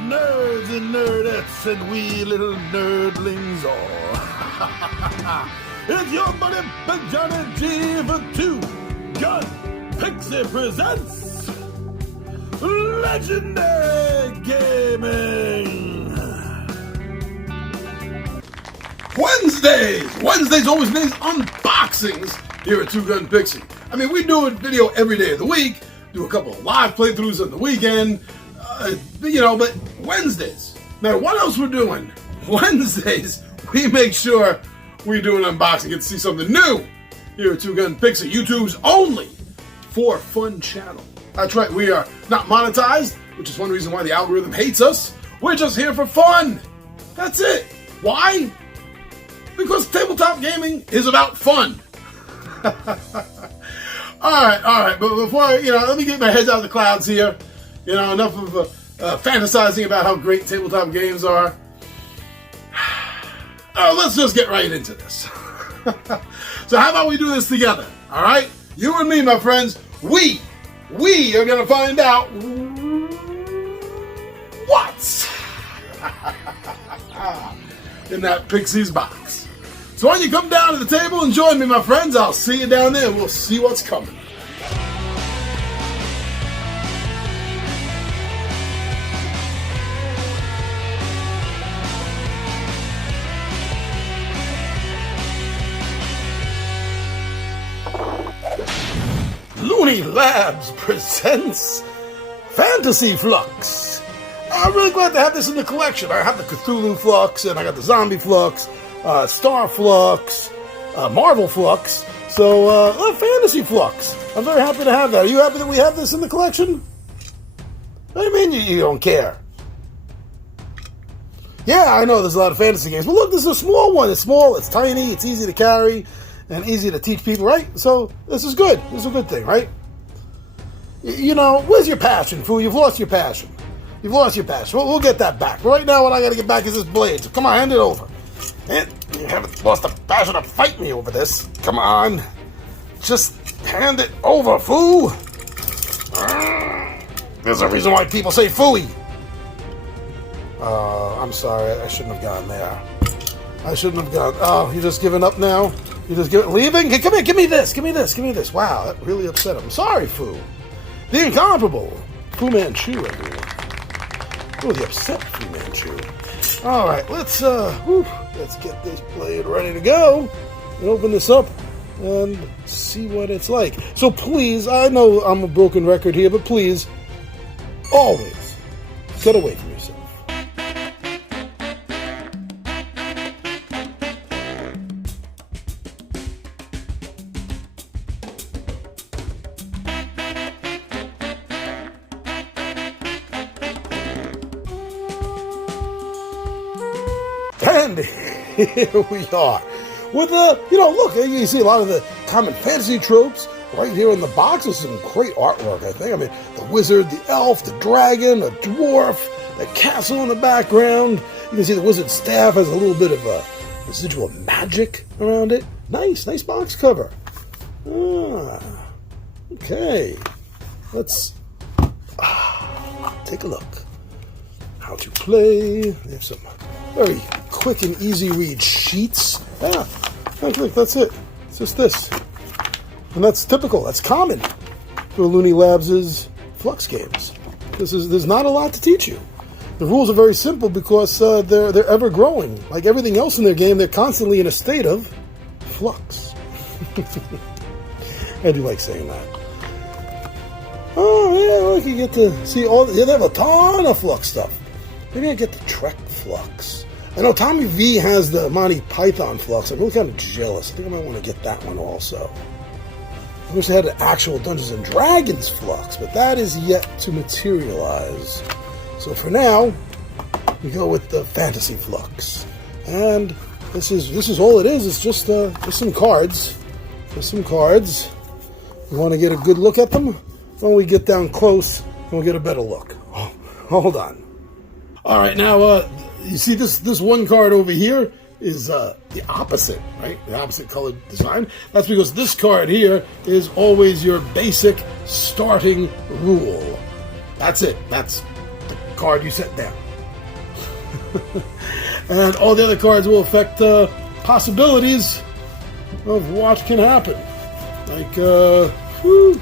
Nerds and nerdettes and wee little nerdlings all. It's your buddy Johnny G for Two Gun Pixie presents Legendary Gaming. Wednesdays always means unboxings here at Two Gun Pixie. I mean, we do a video every day of the week, do a couple of live playthroughs on the weekend, but Wednesdays, no matter what else we're doing, Wednesdays, we make sure we do an unboxing, get to see something new here at Two Gun Pixie, YouTube's only for fun channel. That's right, we are not monetized, which is one reason why the algorithm hates us. We're just here for fun. That's it. Why? Because tabletop gaming is about fun. All right, but before, let me get my head out of the clouds here. Enough of fantasizing about how great tabletop games are. Let's just get right into this. So how about we do this together, all right? You and me, my friends, we are going to find out what's in that Pixie's box. So why don't you come down to the table and join me, my friends? I'll see you down there and we'll see what's coming. Looney Labs presents Fantasy Flux. I'm really glad to have this in the collection. I have the Cthulhu Flux, and I got the Zombie Flux, Star Flux, Marvel Flux, so Fantasy Flux. I'm very happy to have that. Are you happy that we have this in the collection? What do you mean you don't care? Yeah, I know there's a lot of fantasy games, but look, this is a small one. It's small, it's tiny, it's easy to carry, and easy to teach people, right? So this is good. This is a good thing, right? Where's your passion, fool? You've lost your passion. You've lost your passion. We'll get that back. But right now, what I got to get back is this blade. So come on, hand it over. And you haven't lost the passion to fight me over this. Come on. Just hand it over, fool. There's a reason why people say fooey. I'm sorry. I shouldn't have gone there. I shouldn't have gone. Oh, you're just giving up now? You're just leaving? Hey, come here. Give me this. Give me this. Give me this. Wow, that really upset him. Sorry, Fu. The incomparable Fu Manchu, everyone. Oh, the upset Fu Manchu. All right, let's get this blade ready to go and open this up and see what it's like. So please, I know I'm a broken record here, but please, always get away from yourself. And here we are with look, you see a lot of the common fantasy tropes right here in the box. There's some great artwork, I think. I mean, the wizard, the elf, the dragon, the dwarf, the castle in the background. You can see the wizard's staff has a little bit of a residual magic around it. Nice box cover. Okay. Let's take a look. How to play. They have some very quick and easy read sheets. Yeah, that's it. It's just this. And that's typical. That's common for Looney Labs' Flux games. There's not a lot to teach you. The rules are very simple because they're ever growing. Like everything else in their game, they're constantly in a state of flux. I do like saying that. Oh, yeah, look, you get to see they have a ton of Flux stuff. Maybe I get the Trek Flux. I know Tommy V has the Monty Python Flux. I'm really kind of jealous. I think I might want to get that one also. I wish they had an actual Dungeons and Dragons Flux, but that is yet to materialize. So for now, we go with the Fantasy Flux. And this is all it is. It's just some cards. Just some cards. We want to get a good look at them. When we get down close, we'll get a better look. Oh, hold on. All right, now you see this one card over here is the opposite, right? The opposite colored design. That's because this card here is always your basic starting rule. That's it. That's the card you set down. And all the other cards will affect possibilities of what can happen. Like, you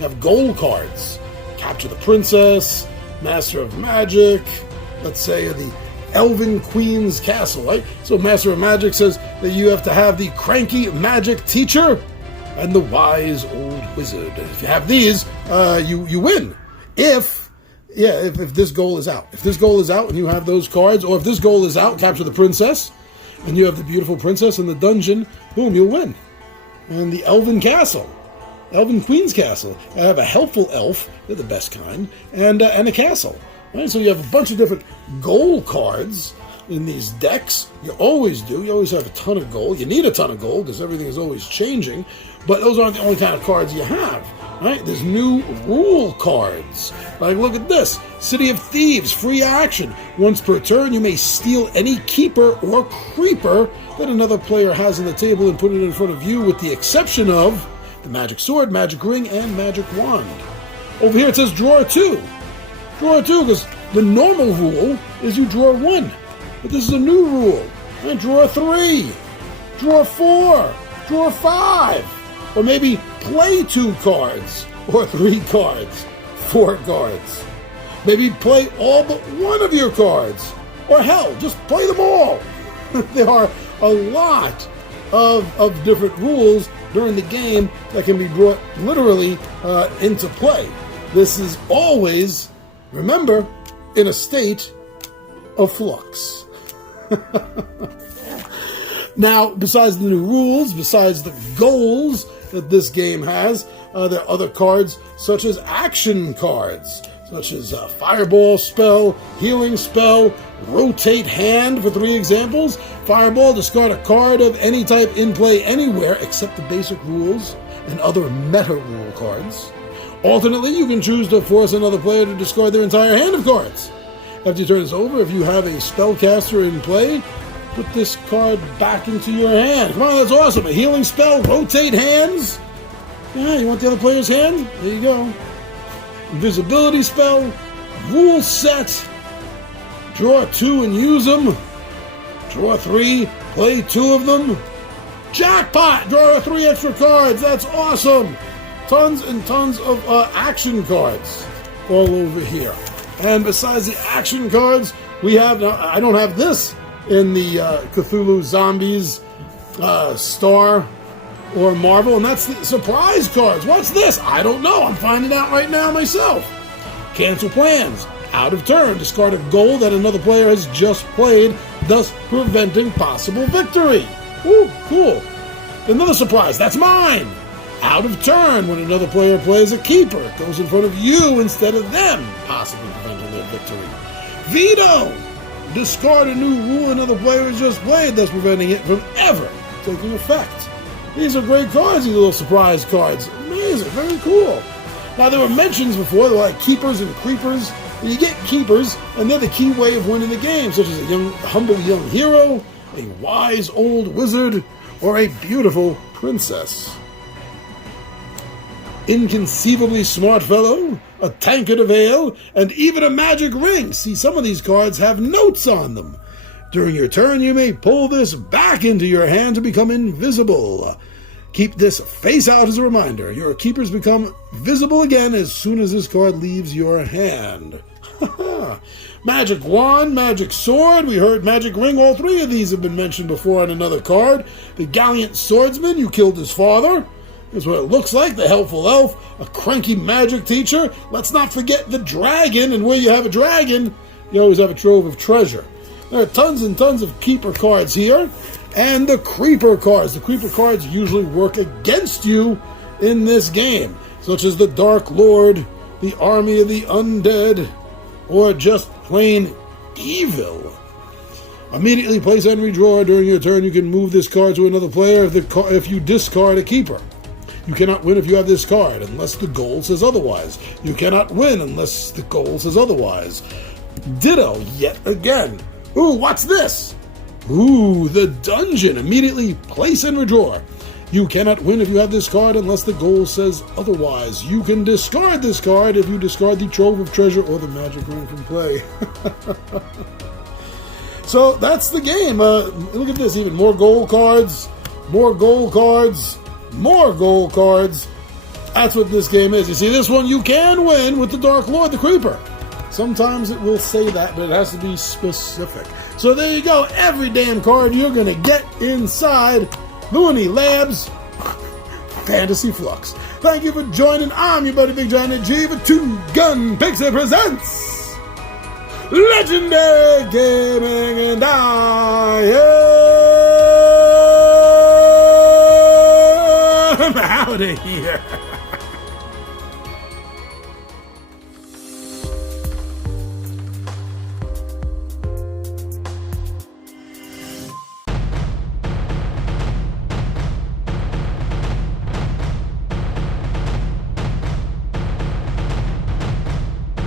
have gold cards. Capture the Princess, Master of Magic, let's say the Elven Queen's Castle, right? So Master of Magic says that you have to have the cranky magic teacher and the wise old wizard. If you have these, you win. If this goal is out. If this goal is out and you have those cards, or if this goal is out, capture the princess, and you have the beautiful princess in the dungeon, boom, you'll win. And the Elven Castle, Elven Queen's Castle. I have a helpful elf, they're the best kind, and a castle. Right? So you have a bunch of different goal cards in these decks. You always do. You always have a ton of gold. You need a ton of gold because everything is always changing. But those aren't the only kind of cards you have. Right? There's new rule cards. Like, look at this. City of Thieves, free action. Once per turn, you may steal any keeper or creeper that another player has on the table and put it in front of you, with the exception of the magic sword, magic ring, and magic wand. Over here it says draw two. Draw two, because the normal rule is you draw one. But this is a new rule. And draw three. Draw four. Draw five. Or maybe play 2 cards, or 3 cards, 4 cards. Maybe play all but one of your cards. Or hell, just play them all. There are a lot of different rules during the game that can be brought literally into play. This is always, remember, in a state of flux. Now, besides the new rules, besides the goals that this game has, there are other cards such as action cards, such as Fireball spell, Healing spell, Rotate Hand for 3 examples. Fireball, discard a card of any type in play anywhere except the basic rules and other meta rule cards. Alternately, you can choose to force another player to discard their entire hand of cards. After your turn is over, if you have a spellcaster in play, put this card back into your hand. Come on, that's awesome. A healing spell, rotate hands. Yeah, you want the other player's hand? There you go. Invisibility spell, rule set. Draw 2 and use them. Draw 3, play 2 of them. Jackpot! Draw 3 extra cards. That's awesome. Tons and tons of action cards all over here. And besides the action cards, we have, now I don't have this in the Cthulhu Zombies Star or Marvel, and that's the surprise cards. What's this? I don't know. I'm finding out right now myself. Cancel plans. Out of turn. Discard a goal that another player has just played, thus preventing possible victory. Ooh, cool. Another surprise. That's mine. Out of turn. When another player plays a keeper, it goes in front of you instead of them, possibly preventing their victory. Veto. Discard a new rule another player has just played, thus preventing it from ever taking effect. These are great cards, these little surprise cards. Amazing, very cool. Now, there were mentions before, there were like keepers and creepers. You get keepers, and they're the key way of winning the game, such as a humble young hero, a wise old wizard, or a beautiful princess. Inconceivably smart fellow, a tankard of ale, and even a magic ring. See, some of these cards have notes on them. During your turn, you may pull this back into your hand to become invisible. Keep this face out as a reminder. Your keepers become visible again as soon as this card leaves your hand. Magic wand, magic sword, we heard magic ring. All 3 of these have been mentioned before on another card. The gallant swordsman, you killed his father. That's what it looks like. The helpful elf, a cranky magic teacher. Let's not forget the dragon, and where you have a dragon, you always have a trove of treasure. There are tons and tons of keeper cards here, and the creeper cards. The creeper cards usually work against you in this game, such as the Dark Lord, the Army of the Undead, or just plain evil. Immediately place and redraw. During your turn, you can move this card to another player if you discard a keeper. You cannot win if you have this card, unless the goal says otherwise. You cannot win unless the goal says otherwise. Ditto, yet again. Ooh, what's this? Ooh, the dungeon. Immediately place and redraw. You cannot win if you have this card unless the goal says otherwise. You can discard this card if you discard the trove of treasure or the magic ring from play. So that's the game. Look at this, even more gold cards, more gold cards, more gold cards. That's what this game is. You see, this one you can win with the Dark Lord, the Creeper. Sometimes it will say that, but it has to be specific. So there you go. Every damn card you're going to get inside Looney Labs Fantasy Flux. Thank you for joining. I'm your buddy Big Giant G for Two Gun Pixie presents Legendary Gaming, and I am